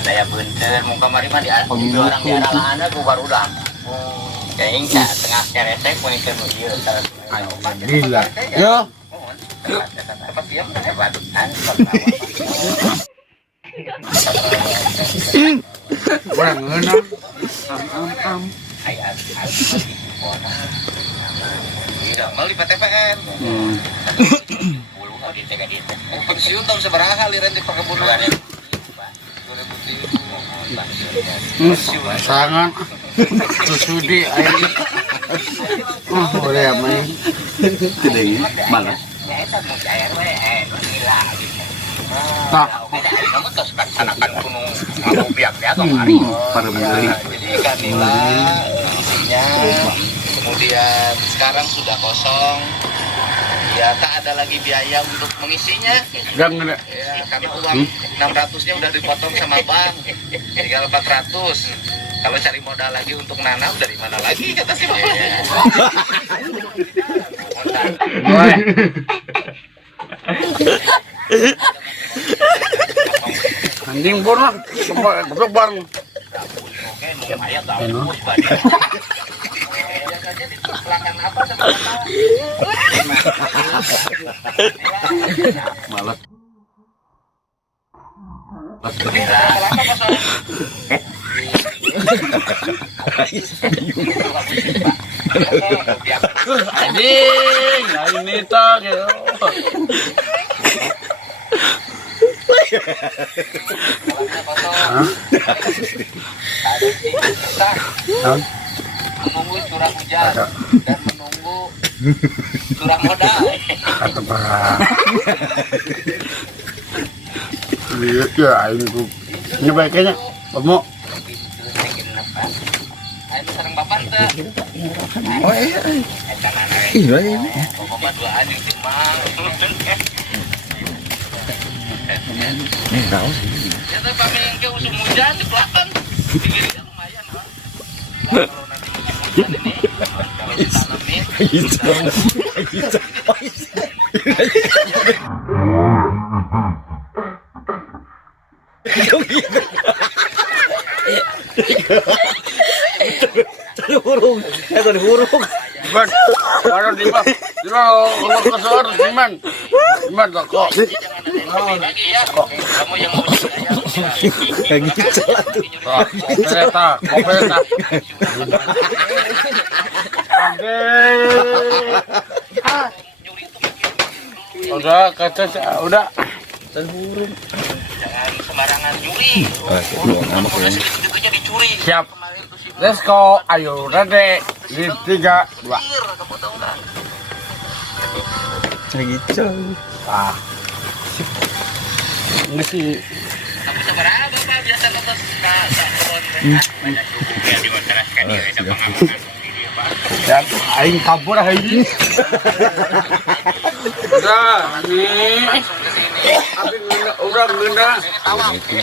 Saya bener muka mari mah di orang di arah ku barudak. Kayak tengah keresek mun ieu ieu. Gila. Yo. Tempat diam hebat. Orang ngeunah. Tidak, mau di PTPN. Bulu di TKD. Pensiun tahun sabaraha liren di perkebunan. 2007. Sangat. Susudi air. Boleh main. Tidak malah. Tak. Kamu terus laksanakan gunung Abu Biak ya kemarin. Para membeli. Jadi ikan nila isinya. Kemudian sekarang sudah kosong. Ya tak ada lagi biaya untuk mengisinya. Jangan. Ya, karena uang 600-nya udah dipotong sama bank. Tinggal 400. Kalau cari modal lagi untuk nanam dari mana lagi kata si Bapak. Woi. Anjing pun lah. Ketok bang. Oke, lumayan tahu. Malas. Anjing, ini tak ya. Menunggu curah hujan dan menunggu curah modal. Kata parah. Lihat ya ini ku. Ini baiknya, kamu. Ini sareng bapak teh. Oh iya. Iya ini. Bapak duaan yang timang. Tahu. Ya teh paming ke usum hujan di belakang. Pinggirnya lumayan, Pak. Kalau nanti musim hujan ini kalau ditanamin Tadi burung. Tadi burung. Ban, baru di bawah. Di bawah kesor, Diman. Diman kok. lagi ya. Kamu yang mau Kayak gitu. Kereta, kereta. Udah, kata udah. Tadi burung. jangan sembarangan nyuri. Itu dicuri. Siap. Let's go. Ayo, ready. Di 3, 2. Kepotongan. Kayak gitu. Ah. Ini sih. Kamu seberapa Bapak biasa nonton banyak dukungnya di masyarakat ini ada pengalaman ini Pak. Ya, aing kabur aing. Udah, ini. Abi udah ngena. Tawa. 15.